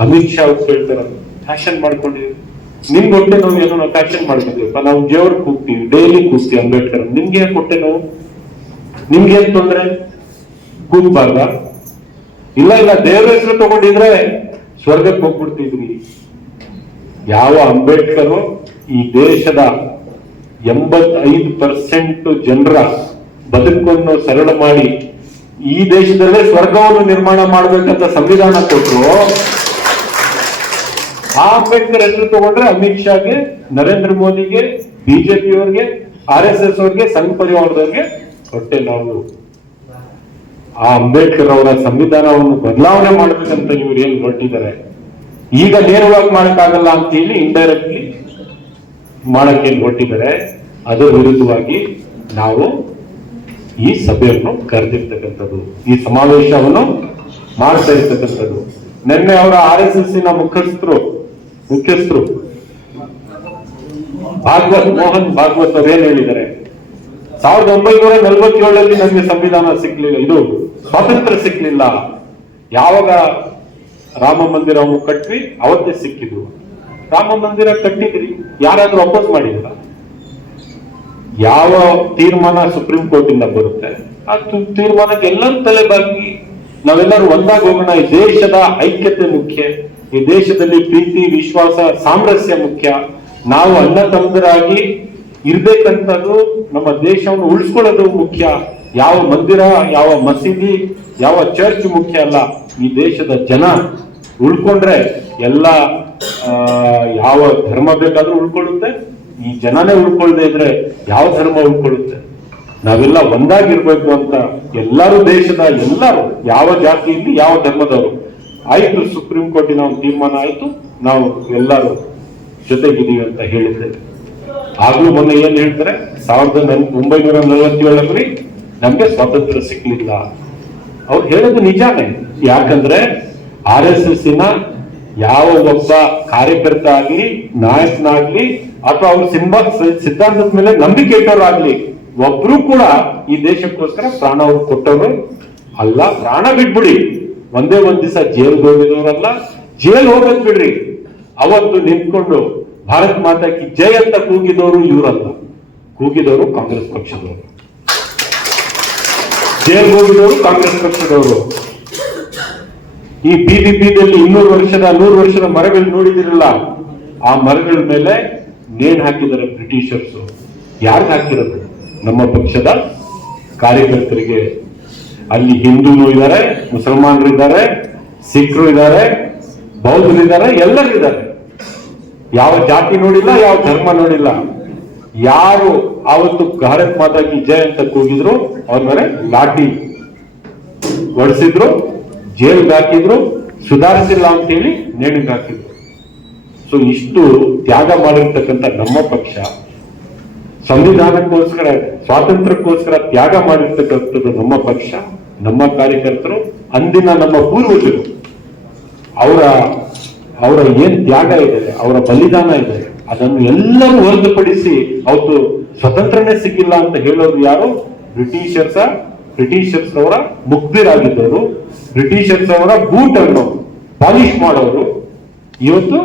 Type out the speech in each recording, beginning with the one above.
ಅಮಿತ್ ಶಾ ಅವ್ರು ಕೇಳ್ತಾರ ಫ್ಯಾಷನ್ ಮಾಡ್ಕೊಂಡಿದ್ವಿ ನಿಮ್ಗೆ ಹೊಟ್ಟೆ ನಾವು ಏನೋ ನಾವು ಫ್ಯಾಷನ್ ಮಾಡ್ಕೊಂಡಿದ್ವಿ ನಾವು ದೇವ್ರ ಕೂಗ್ತೀವಿ ಡೈಲಿ ಕೂಗ್ತೀವಿ ಅಂಬೇಡ್ಕರ್. ನಿಮ್ಗೆ ಕೊಟ್ಟೆ ನಾವು? ನಿಮ್ಗೆ ಏನ್ ತೊಂದ್ರೆ? ಕೂಗ್ಬಾರ್ದ? ಇಲ್ಲ ಇಲ್ಲ, ದೇವ್ರ ಹೆಸರು ತಗೊಂಡಿದ್ರೆ ಸ್ವರ್ಗಕ್ಕೆ ಹೋಗ್ಬಿಡ್ತಿದ್ರಿ ಯಾವ ಅಂಬೇಡ್ಕರ್ ಈ ದೇಶದ ಎಂಬತ್ತೈದು ಪರ್ಸೆಂಟ್ ಜನರ ಬದುಕನ್ನು ಸರಳ ಮಾಡಿ ಈ ದೇಶದಲ್ಲೇ ಸ್ವರ್ಗವನ್ನು ನಿರ್ಮಾಣ ಮಾಡಬೇಕಂತ ಸಂವಿಧಾನ ಕೊಟ್ಟರು ಆ ಅಂಬೇಡ್ಕರ್ ಹೆಸರು ತಗೊಂಡ್ರೆ ಅಮಿತ್ ಶಾಗೆ, ನರೇಂದ್ರ ಮೋದಿಗೆ, ಬಿಜೆಪಿ ಅವ್ರಿಗೆ, ಆರ್ ಎಸ್ ಎಸ್ ಅವ್ರಿಗೆ, ಸಂಘ ಪರಿವಾರದವ್ರಿಗೆ ಹೊಟ್ಟೆ ನಾವು. ಆ ಅಂಬೇಡ್ಕರ್ ಅವರ ಸಂವಿಧಾನವನ್ನು ಬದಲಾವಣೆ ಮಾಡ್ಬೇಕಂತ ಇವ್ರು ಏನ್ ಹೊರಟಿದ್ದಾರೆ? ಈಗ ನೇರವಾಗಿ ಮಾಡಕ್ಕಾಗಲ್ಲ ಅಂತ ಹೇಳಿ ಇಂಡೈರೆಕ್ಟ್ಲಿ ಮಾಡಕ್ಕೆ ಏನ್ ಹೊರಟಿದ್ದಾರೆ? ಅದರ ವಿರುದ್ಧವಾಗಿ ನಾವು ಈ ಸಭೆಯನ್ನು ಕರೆದಿರ್ತಕ್ಕಂಥದ್ದು, ಈ ಸಮಾವೇಶವನ್ನು ಮಾಡ್ತಾ ಇರ್ತಕ್ಕಂಥದ್ದು. ನಿನ್ನೆ ಅವರ ಆರ್ ಎಸ್ ಎಸ್ನ ಮುಖ್ಯಸ್ಥರು ಮುಖ್ಯಸ್ಥರು ಭಾಗವತ್ ಮೋಹನ್ ಭಾಗವತ್ ಅವ್ರು ಏನ್ ಹೇಳಿದ್ದಾರೆ? ಸಾವಿರದ ಒಂಬೈನೂರ ನಲವತ್ತೇಳರಲ್ಲಿ ನಮಗೆ ಸಂವಿಧಾನ ಸಿಗ್ಲಿಲ್ಲ ಇದು ಸ್ವಾತಂತ್ರ್ಯ ಸಿಗ್ಲಿಲ್ಲ ಯಾವಾಗ ರಾಮ ಮಂದಿರವನ್ನು ಕಟ್ವಿ, ಅವತ್ತೇ ಸಿಕ್ಕಿದ್ರು ರಾಮ ಮಂದಿರ ಕಟ್ಟಿದ್ರಿ. ಯಾರಾದ್ರೂ ಅಪೋಸ್ ಮಾಡಿಲ್ಲ ಯಾವ ತೀರ್ಮಾನ ಸುಪ್ರೀಂ ಕೋರ್ಟ್ ಇಂದ ಬರುತ್ತೆ? ಆ ತೀರ್ಮಾನಕ್ಕೆ ಎಲ್ಲರೂ ತಲೆಬಾಗಿ ನಾವೆಲ್ಲರೂ ಒಂದಾಗಿ ಹೋಗೋಣ ಈ ದೇಶದ ಐಕ್ಯತೆ ಮುಖ್ಯ. ಈ ದೇಶದಲ್ಲಿ ಪ್ರೀತಿ, ವಿಶ್ವಾಸ, ಸಾಮರಸ್ಯ ಮುಖ್ಯ. ನಾವು ಅನ್ನ ತಮ್ಮದರಾಗಿ ಇರ್ಬೇಕಂತದ್ದು ನಮ್ಮ ದೇಶವನ್ನು ಉಳಿಸ್ಕೊಳ್ಳೋದು ಮುಖ್ಯ. ಯಾವ ಮಂದಿರ, ಯಾವ ಮಸೀದಿ, ಯಾವ ಚರ್ಚ್ ಮುಖ್ಯ ಅಲ್ಲ. ಈ ದೇಶದ ಜನ ಉಳ್ಕೊಂಡ್ರೆ ಎಲ್ಲ ಯಾವ ಧರ್ಮ ಬೇಕಾದ್ರೂ ಉಳ್ಕೊಳ್ಳುತ್ತೆ. ಈ ಜನನೇ ಉಳ್ಕೊಳ್ಳದೆ ಇದ್ರೆ ಯಾವ ಧರ್ಮ ಉಳ್ಕೊಳ್ಳುತ್ತೆ? ನಾವೆಲ್ಲ ಒಂದಾಗಿರ್ಬೇಕು ಅಂತ ಎಲ್ಲರೂ ದೇಶದ ಎಲ್ಲರೂ, ಯಾವ ಜಾತಿಯಲ್ಲಿ ಯಾವ ಧರ್ಮದವರು. ಆಯ್ತು, ಸುಪ್ರೀಂ ಕೋರ್ಟಿನ ಒಂದು ತೀರ್ಮಾನ ಆಯ್ತು. ನಾವು ಎಲ್ಲರೂ ಜೊತೆಗಿದ್ದೀವಿ ಅಂತ ಹೇಳಿದ್ದೇವೆ ಆಗ್ಲೂ ಮೊನ್ನೆ ಏನ್ ಹೇಳ್ತಾರೆ? ಸಾವಿರದ ಒಂಬೈನೂರ ನಲವತ್ತೇಳರಲ್ಲಿ ನಮ್ಗೆ ಸ್ವಾತಂತ್ರ್ಯ ಸಿಗ್ಲಿಲ್ಲ ಅವ್ರು ಹೇಳೋದು ನಿಜಾನೇ. ಯಾಕಂದ್ರೆ ಆರ್ ಎಸ್ ಎಸ್ನ ಯಾವ ಒಬ್ಬ ಕಾರ್ಯಕರ್ತ ಆಗ್ಲಿ, ನಾಯಕನಾಗ್ಲಿ, ಅಥವಾ ಅವ್ರ ಸಿಂಬಾ, ಸಿದ್ಧಾಂತದ ಮೇಲೆ ನಂಬಿಕೆ ಇಟ್ಟವರಾಗ್ಲಿ, ಒಬ್ರು ಕೂಡ ಈ ದೇಶಕ್ಕೋಸ್ಕರ ಪ್ರಾಣ ಅವ್ರು ಕೊಟ್ಟವರು ಅಲ್ಲ. ಪ್ರಾಣ ಬಿಟ್ಬಿಡಿ. ಒಂದೇ ಒಂದ್ ದಿವಸ ಜೈಲ್ಗೆ ಹೋಗಿದವರಲ್ಲ ಜೈಲ್ ಹೋಗೋದ್ ಬಿಡ್ರಿ. ಅವತ್ತು ನಿಂತ್ಕೊಂಡು ಭಾರತ್ ಮಾತಾಕಿ ಜೈ ಅಂತ ಕೂಗಿದವರು ಇವರಲ್ಲ. ಕೂಗಿದವರು ಕಾಂಗ್ರೆಸ್ ಪಕ್ಷದವರು. ಜೈಲ್ ಹೋಗಿದವರು ಕಾಂಗ್ರೆಸ್ ಪಕ್ಷದವರು. ಈ ಬೀದಿ ಬೀದಿಯಲ್ಲಿ ಇನ್ನೂರು ವರ್ಷದ, ನೂರು ವರ್ಷದ ಮರಗಳು ನೋಡಿದಿರಲ್ಲ. ಆ ಮರಗಳ ಮೇಲೆ ನೇಣು ಹಾಕಿದ್ದಾರೆ ಬ್ರಿಟಿಷರ್ಸ್. ಯಾರು ಹಾಕಿರೋದು? ನಮ್ಮ ಪಕ್ಷದ ಕಾರ್ಯಕರ್ತರಿಗೆ ಅಲ್ಲಿ ಹಿಂದೂನು ಇದ್ದಾರೆ, ಮುಸಲ್ಮಾನರು ಇದ್ದಾರೆ, ಸಿಖ್ರು ಇದ್ದಾರೆ, ಬೌದ್ಧರು ಇದ್ದಾರೆ, ಎಲ್ಲರೂ ಇದ್ದಾರೆ. ಯಾವ ಜಾತಿ ನೋಡಿಲ್ಲ, ಯಾವ ಧರ್ಮ ನೋಡಿಲ್ಲ. ಯಾರು ಅವತ್ತು ಭಾರತ್ ಮಾತಾಗಿ ಜಯ ಅಂತ ಕೂಗಿದ್ರು, ಅವ್ರ ಮೇಲೆ ಲಾಠಿ ಹೊಡೆಸಿದ್ರು, ಜೈಲ್ಗೆ ಹಾಕಿದ್ರು, ಸುಧಾರಿಸಿಲ್ಲ ಅಂತ ಹೇಳಿ ನೇಣಿಗೆ ಹಾಕಿದ್ರು. ಸೊ ಇಷ್ಟು ತ್ಯಾಗ ಮಾಡಿರ್ತಕ್ಕಂಥ ನಮ್ಮ ಪಕ್ಷ, ಸಂವಿಧಾನಕ್ಕೋಸ್ಕರ, ಸ್ವಾತಂತ್ರ್ಯಕ್ಕೋಸ್ಕರ ತ್ಯಾಗ ಮಾಡಿರ್ತಕ್ಕಂಥದ್ದು ನಮ್ಮ ಪಕ್ಷ. ನಮ್ಮ ಕಾರ್ಯಕರ್ತರು ಅಂದಿನ ನಮ್ಮ ಪೂರ್ವಜರು. ಅವರ ಅವರ ಏನ್ ತ್ಯಾಗ ಇದೆ, ಅವರ ಬಲಿದಾನ ಇದೆ, ಅದನ್ನು ಎಲ್ಲರೂ ಹೊರತುಪಡಿಸಿ ಅವತ್ತು ಸ್ವತಂತ್ರನೇ ಸಿಕ್ಕಿಲ್ಲ ಅಂತ ಹೇಳೋದು ಯಾರು? ಬ್ರಿಟಿಷರ್ಸ ಬ್ರಿಟಿಷರ್ಸ್ ಅವರ ಮುಗ್ಧರಾಗಿದ್ದವರು ಬ್ರಿಟಿಷರ್ಸ್ ಅವರ ಬೂಟ್ ಅನ್ನು ಪಾಲಿಶ್ ಮಾಡೋರು. ಇವತ್ತು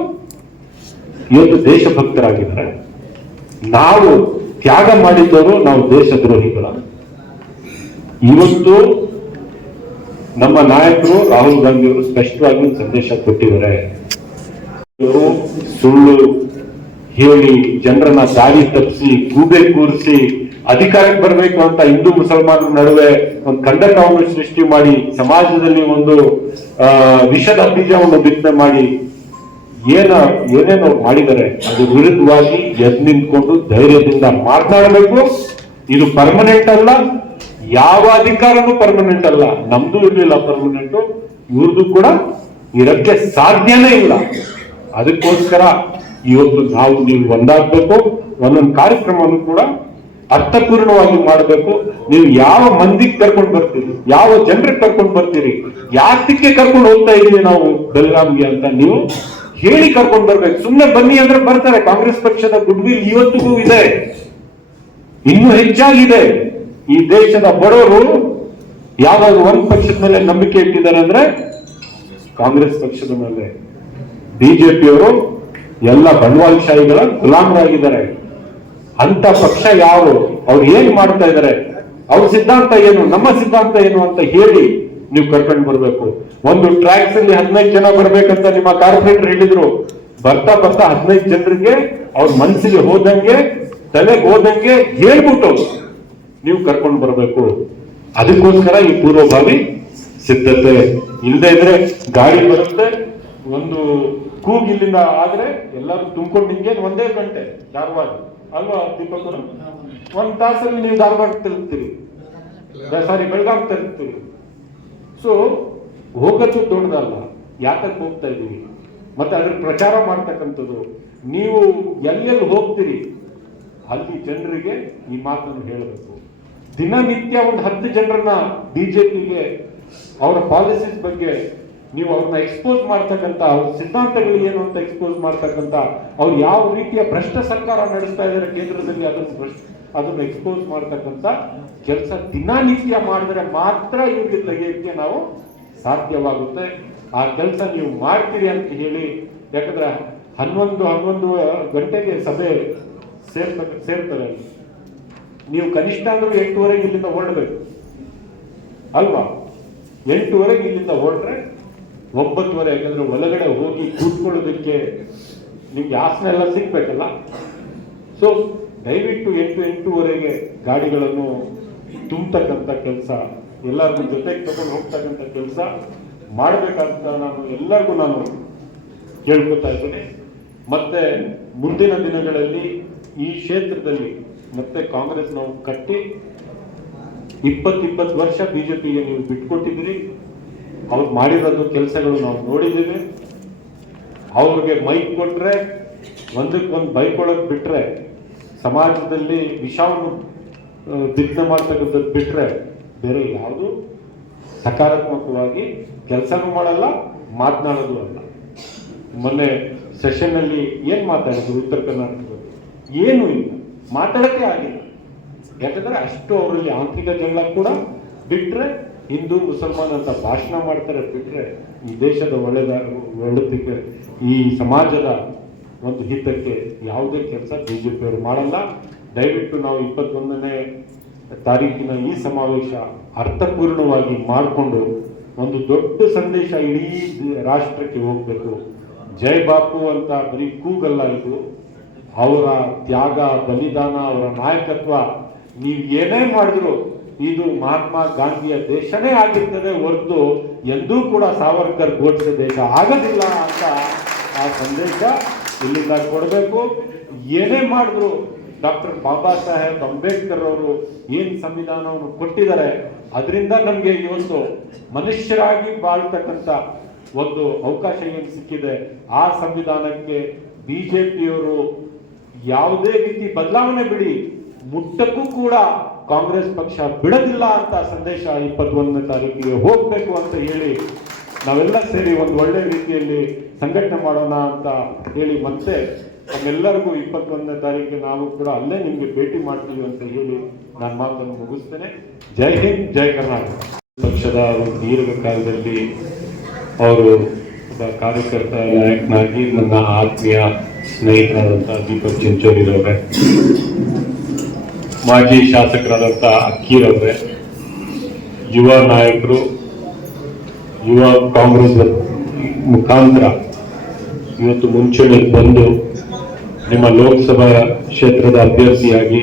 ಇವತ್ತು ದೇಶಭಕ್ತರಾಗಿದ್ದಾರೆ. ನಾವು ತ್ಯಾಗ ಮಾಡಿದ್ದವರು ನಾವು ದೇಶದ್ರೋಹಿಗಳ. ಇವತ್ತು ನಮ್ಮ ನಾಯಕರು ರಾಹುಲ್ ಗಾಂಧಿ ಅವರು ಸ್ಪಷ್ಟವಾಗಿ ಒಂದು ಸಂದೇಶ ಕೊಟ್ಟಿದ್ದಾರೆ. ಸುಳ್ಳು ಹೇಳಿ ಜನರನ್ನ ದಾರಿ ತಪ್ಪಿಸಿ, ಗೂಬೆ ಕೂರಿಸಿ ಅಧಿಕಾರಕ್ಕೆ ಬರಬೇಕು ಅಂತ ಹಿಂದೂ ಮುಸಲ್ಮಾನರ ನಡುವೆ ಒಂದು ಕಂಡಕವನ್ನು ಸೃಷ್ಟಿ ಮಾಡಿ, ಸಮಾಜದಲ್ಲಿ ಒಂದು ವಿಷದ ಬೀಜವನ್ನು ಬಿತ್ತನೆ ಮಾಡಿ ಏನ, ಏನೇನು ಮಾಡಿದರೆ ಅದು ವಿರುದ್ಧವಾಗಿ ಎದ್ ನಿಂತ್ಕೊಂಡು ಧೈರ್ಯದಿಂದ ಮಾತನಾಡಬೇಕು ಇದು ಪರ್ಮನೆಂಟ್ ಅಲ್ಲ. ಯಾವ ಅಧಿಕಾರನೂ ಪರ್ಮನೆಂಟ್ ಅಲ್ಲ. ನಮ್ದು ಇರಲಿಲ್ಲ ಪರ್ಮನೆಂಟ್ ಇವ್ರದ್ದು ಕೂಡ ಇರಕ್ಕೆ ಸಾಧ್ಯನೇ ಇಲ್ಲ. ಅದಕ್ಕೋಸ್ಕರ ಇವತ್ತು ನಾವು ನೀವು ಒಂದಾಗಬೇಕು, ಒಂದೊಂದು ಕಾರ್ಯಕ್ರಮವನ್ನು ಕೂಡ ಅರ್ಥಪೂರ್ಣವಾಗಿ ಮಾಡಬೇಕು. ನೀವು ಯಾವ ಮಂದಿಗೆ ಕರ್ಕೊಂಡು ಬರ್ತೀರಿ, ಯಾವ ಜನರಿಗೆ ಕರ್ಕೊಂಡು ಬರ್ತೀರಿ ಯಾತಕ್ಕೆ ಕರ್ಕೊಂಡು ಹೋಗ್ತಾ ಇದೀವಿ ನಾವು ಬೆಳಗಾವಿಗೆ ಅಂತ ನೀವು ಹೇಳಿ ಕರ್ಕೊಂಡು ಬರ್ಬೇಕು. ಸುಮ್ಮನೆ ಬನ್ನಿ ಅಂದ್ರೆ ಬರ್ತಾರೆ. ಕಾಂಗ್ರೆಸ್ ಪಕ್ಷದ ಗುಡ್ವಿಲ್ ಇವತ್ತಿಗೂ ಇದೆ. ಇನ್ನೂ ಹೆಚ್ಚಾಗಿದೆ. ಈ ದೇಶದ ಬಡವರು ಯಾವಾಗ ಒಂದು ಪಕ್ಷದ ಮೇಲೆ ನಂಬಿಕೆ ಇಟ್ಟಿದ್ದಾರೆ ಅಂದ್ರೆ ಕಾಂಗ್ರೆಸ್ ಪಕ್ಷದ ಮೇಲೆ. ಬಿಜೆಪಿಯವರು ಎಲ್ಲ ಬಂಡವಾಳಶಾಹಿಗಳ ಗುಲಾಮರಾಗಿದ್ದಾರೆ. ಅಂತ ಪಕ್ಷ ಯಾರು? ಅವ್ರು ಏನ್ ಮಾಡ್ತಾ ಇದ್ದಾರೆ? ಅವ್ರ ಸಿದ್ಧಾಂತ ಏನು? ನಮ್ಮ ಸಿದ್ಧಾಂತ ಏನು ಅಂತ ಹೇಳಿ ನೀವು ಕರ್ಕೊಂಡು ಬರ್ಬೇಕು. ಒಂದು ಟ್ರ್ಯಾಕ್ಸ್ ಅಲ್ಲಿ ಹದಿನೈದು ಜನ ಬರ್ಬೇಕಂತ ನಿಮ್ಮ ಕಾರ್ಪೊರೇಟರ್ ಹೇಳಿದ್ರು. ಬರ್ತಾ ಬರ್ತಾ ಹದಿನೈದು ಜನರಿಗೆ ಅವ್ರ ಮನಸ್ಸಿಗೆ ಹೋದಂಗೆ, ತಲೆಗೆ ಹೋದಂಗೆ ಹೇಳ್ಬಿಟ್ಟು ನೀವು ಕರ್ಕೊಂಡು ಬರಬೇಕು. ಅದಕ್ಕೋಸ್ಕರ ಈ ಪೂರ್ವಭಾವಿ ಸಿದ್ಧತೆ. ಇಲ್ಲದೆ ಇದ್ರೆ ಗಾಡಿ ಬರುತ್ತೆ ಒಂದು ಕೂಗಿಲ್ಲಿಂದ ಆದ್ರೆ ಎಲ್ಲರೂ ತುಂಬಿಕೊಂಡು ನಿಮ್ಗೆ ಒಂದೇ ಗಂಟೆ ಧಾರವಾಡ. ಅಲ್ವಾ ದೀಪಕ್? ಒಂದ್ ತಾಸಲ್ಲಿ ನೀವು ಧಾರವಾಡ ತಲುಪ್ತೀರಿ. ಸಾರಿ ಬೆಳಗಾವಿ ತಲುಪ್ತೀರಿ. ಸೊ ಹೋಗೋದು ದೊಡ್ಡದಲ್ಲ ಯಾಕಕ್ಕೆ ಹೋಗ್ತಾ ಇದೀವಿ ಮತ್ತೆ ಅದ್ರ ಪ್ರಚಾರ ಮಾಡ್ತಕ್ಕಂಥದ್ದು ನೀವು ಎಲ್ಲೆಲ್ಲಿ ಹೋಗ್ತೀರಿ? ಅಲ್ಲಿ ಜನರಿಗೆ ಈ ಮಾತನ್ನು ಹೇಳಬೇಕು. ದಿನನಿತ್ಯ ಒಂದು ಹತ್ತು ಜನರನ್ನ ಬಿಜೆಪಿಗೆ ಅವರ ಪಾಲಿಸೀಸ್ ಬಗ್ಗೆ ನೀವು ಅವ್ರನ್ನ ಎಕ್ಸ್ಪೋಸ್ ಮಾಡ್ತಕ್ಕಂಥ ಅವ್ರ ಸಿದ್ಧಾಂತಗಳು ಏನು ಅಂತ ಎಕ್ಸ್ಪೋಸ್ ಮಾಡ್ತಕ್ಕಂಥ ಅವ್ರು ಯಾವ ರೀತಿಯ ಭ್ರಷ್ಟ ಸರ್ಕಾರ ನಡೆಸ್ತಾ ಇದ್ದಾರೆ ಕೇಂದ್ರದಲ್ಲಿ ಅದನ್ನು ಅದನ್ನು ಎಕ್ಸ್ಪೋಸ್ ಮಾಡ್ತಕ್ಕಂಥ ಕೆಲಸ ದಿನನಿತ್ಯ ಮಾಡಿದ್ರೆ ಮಾತ್ರ ಇವ್ರಿಗೆ ತೆಗೆಯೋಕ್ಕೆ ನಾವು ಸಾಧ್ಯವಾಗುತ್ತೆ ಆ ಕೆಲಸ ನೀವು ಮಾಡ್ತೀರಿ ಅಂತ ಹೇಳಿ, ಯಾಕಂದ್ರೆ ಹನ್ನೊಂದು ಹನ್ನೊಂದು ಗಂಟೆಗೆ ಸಭೆ ಸೇರ್ತ, ಸೇರ್ತಾರೆ ಅಲ್ಲಿ. ನೀವು ಕನಿಷ್ಠ ಅಂದ್ರೂ ಎಂಟೂವರೆಗೆ ಇಲ್ಲಿಂದ ಹೊರಡಬೇಕು. ಅಲ್ವಾ? ಎಂಟೂವರೆಗೆ ಇಲ್ಲಿಂದ ಹೊರಟ್ರೆ ಒಂಬತ್ತುವರೆ, ಯಾಕಂದ್ರೆ ಒಳಗಡೆ ಹೋಗಿ ಕೂತ್ಕೊಳ್ಳೋದಕ್ಕೆ ನಿಮ್ಗೆ ಆಸನ ಎಲ್ಲ ಸಿಗ್ಬೇಕಲ್ಲ? ಸೊ ದಯವಿಟ್ಟು ಎಂಟು, ಎಂಟೂವರೆಗೆ ಗಾಡಿಗಳನ್ನು ತುಂಬತಕ್ಕಂಥ ಕೆಲಸ, ಎಲ್ಲರಿಗೂ ಜೊತೆಗೆ ತಗೊಂಡು ಹೋಗ್ತಕ್ಕಂಥ ಕೆಲಸ ಮಾಡಬೇಕಂತ ನಾನು ಎಲ್ಲರಿಗೂ ನಾನು ಕೇಳ್ಕೊತಾ ಇದ್ದೇನೆ. ಮತ್ತೆ ಮುಂದಿನ ದಿನಗಳಲ್ಲಿ ಈ ಕ್ಷೇತ್ರದಲ್ಲಿ ಮತ್ತೆ ಕಾಂಗ್ರೆಸ್ ನಾವು ಕಟ್ಟಿ ಇಪ್ಪತ್ ಇಪ್ಪತ್ತು ವರ್ಷ ಬಿಜೆಪಿಗೆ ನೀವು ಬಿಟ್ಕೊಟ್ಟಿದ್ರಿ ಅವ್ರು ಮಾಡಿರೋದು ಕೆಲಸಗಳು ನಾವು ನೋಡಿದ್ದೀವಿ. ಅವ್ರಿಗೆ ಮೈಕ್ ಕೊಟ್ರೆ, ಒಂದಕ್ಕೊಂದು ಬೈಕೊಳಕ್ ಬಿಟ್ರೆ, ಸಮಾಜದಲ್ಲಿ ವಿಷವನ್ನು ದಿಗ್ನ ಮಾಡ್ತಕ್ಕಂಥದ್ದು ಬಿಟ್ರೆ ಬೇರೆ ಯಾವುದು ಸಕಾರಾತ್ಮಕವಾಗಿ ಕೆಲಸನೂ ಮಾಡಲ್ಲ, ಮಾತನಾಡೋದು ಅಲ್ಲ. ಮೊನ್ನೆ ಸೆಷನ್ ಅಲ್ಲಿ ಏನ್ ಮಾತಾಡಿದ್ರು ಉತ್ತರ ಕರ್ನಾಟಕದಲ್ಲಿ ಏನು ಇಲ್ಲ. ಮಾತಾಡಕ್ಕೆ ಆಗಿಲ್ಲ. ಯಾಕಂದ್ರೆ ಅಷ್ಟು ಅವರಲ್ಲಿ ಆಂತರಿಕ ಜಗಳ ಕೂಡ ಬಿಟ್ಟರೆ ಹಿಂದೂ, ಮುಸಲ್ಮಾನ್ ಅಂತ ಭಾಷಣ ಮಾಡ್ತಾರೆ ಬಿಟ್ಟರೆ ಈ ದೇಶದ ಒಳ್ಳೆದ ಈ ಸಮಾಜದ ಒಂದು ಹಿತಕ್ಕೆ ಯಾವುದೇ ಕೆಲಸ ಬಿಜೆಪಿ ಅವರು ಮಾಡಲ್ಲ. ದಯವಿಟ್ಟು ನಾವು ಇಪ್ಪತ್ತೊಂದನೇ ತಾರೀಕಿನ ಈ ಸಮಾವೇಶ ಅರ್ಥಪೂರ್ಣವಾಗಿ ಮಾಡಿಕೊಂಡು ಒಂದು ದೊಡ್ಡ ಸಂದೇಶ ಇಡೀ ರಾಷ್ಟ್ರಕ್ಕೆ ಹೋಗ್ಬೇಕು. ಜೈ ಬಾಪು ಅಂತ ಬರೀ ಕೂಗಲ್ಲ ಇದು. ಅವರ ತ್ಯಾಗ, ಬಲಿದಾನ, ಅವರ ನಾಯಕತ್ವ ನೀವು ಏನೇ ಮಾಡಿದ್ರು ಇದು ಮಹಾತ್ಮ ಗಾಂಧಿಯ ದೇಶನೇ ಆಗಿರ್ತದೆ ಹೊರತು ಎಂದೂ ಕೂಡ ಸಾವರ್ಕರ್ ಘೋಷಿಸಿದ ದೇಶ ಆಗೋದಿಲ್ಲ ಅಂತ ಆ ಸಂದೇಶ ಇಲ್ಲಿಂದ ಕೊಡಬೇಕು. ಏನೇ ಮಾಡಿದ್ರು ಡಾಕ್ಟರ್ ಬಾಬಾ ಸಾಹೇಬ್ ಅಂಬೇಡ್ಕರ್ ಅವರು ಏನ್ ಸಂವಿಧಾನವನ್ನು ಕೊಟ್ಟಿದ್ದಾರೆ, ಅದರಿಂದ ನಮಗೆ ಇವತ್ತು ಮನುಷ್ಯರಾಗಿ ಬಾಳ್ತಕ್ಕಂಥ ಒಂದು ಅವಕಾಶ ಏನು ಸಿಕ್ಕಿದೆ, ಆ ಸಂವಿಧಾನಕ್ಕೆ ಬಿಜೆಪಿಯವರು ಯಾವುದೇ ರೀತಿ ಬದಲಾವಣೆ ಬಿಡಿ. ಮುಟ್ಟಕ್ಕೂ ಕೂಡ ಕಾಂಗ್ರೆಸ್ ಪಕ್ಷ ಬಿಡದಿಲ್ಲ ಅಂತ ಸಂದೇಶ ಇಪ್ಪತ್ತೊಂದನೇ ತಾರೀಕಿಗೆ ಹೋಗ್ಬೇಕು ಅಂತ ಹೇಳಿ ನಾವೆಲ್ಲ ಸೇರಿ ಒಂದು ಒಳ್ಳೆ ರೀತಿಯಲ್ಲಿ ಸಂಘಟನೆ ಮಾಡೋಣ ಅಂತ ಹೇಳಿ ಮತ್ತೆ ನಮ್ಮೆಲ್ಲರಿಗೂ ಇಪ್ಪತ್ತೊಂದನೇ ತಾರೀಕಿಗೆ ನಾವು ಕೂಡ ಅಲ್ಲೇ ನಿಮಗೆ ಭೇಟಿ ಮಾಡ್ತೀವಿ ಅಂತ ಹೇಳಿ ನಾನು ಮಾತನ್ನು ಮುಗಿಸ್ತೇನೆ. ಜೈ ಹಿಂದ್, ಜೈ ಕರ್ನಾಟಕ. ಪಕ್ಷದ ಒಂದು ದೀರ್ಘಕಾಲದಲ್ಲಿ ಅವರು ಕಾರ್ಯಕರ್ತ ನಾಯಕನಾಗಿ ನನ್ನ ಆತ್ಮೀಯ ಸ್ನೇಹಿತರಾದಂಥ ದೀಪಕ್ ಚಿಂಚೋರಿರವ್ರೆ ಮಾಜಿ ಶಾಸಕರಾದಂಥ ಅಕ್ಕೀರವ್ರೆ ಯುವ ನಾಯಕರು, ಯುವ ಕಾಂಗ್ರೆಸ್ ಮುಖಾಂತರ ಇವತ್ತು ಮುಂಚೂಣಿಗೆ ಬಂದು ನಿಮ್ಮ ಲೋಕಸಭಾ ಕ್ಷೇತ್ರದ ಅಭ್ಯರ್ಥಿಯಾಗಿ